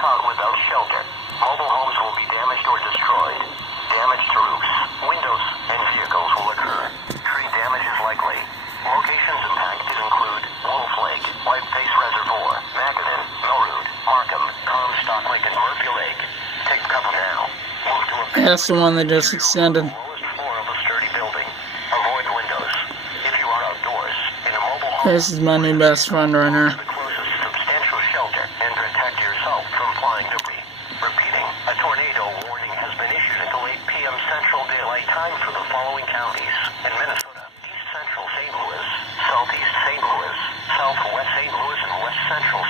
caught without shelter. Mobile homes will be damaged or destroyed. Damage to roofs, windows, and vehicles will occur. Tree damage is likely. Locations impacted include Wolf Lake, Whiteface Reservoir, MAKINEN, MELRUDE, MARKHAM, COMSTOCK Lake, and Murphy Lake. Take cover now. Move to a That's the one that just extended. lowest floor of a sturdy building. Avoid windows. If you are outdoors, in a mobile home, This is my new best friend right here. the closest substantial shelter and protect yourself from flying debris. Repeating, a tornado warning has been issued until 8 p.m. Central Daylight Time for the following counties. In Minnesota, East Central St. Louis, Southeast St. Louis, Southwest St. Louis, and West Central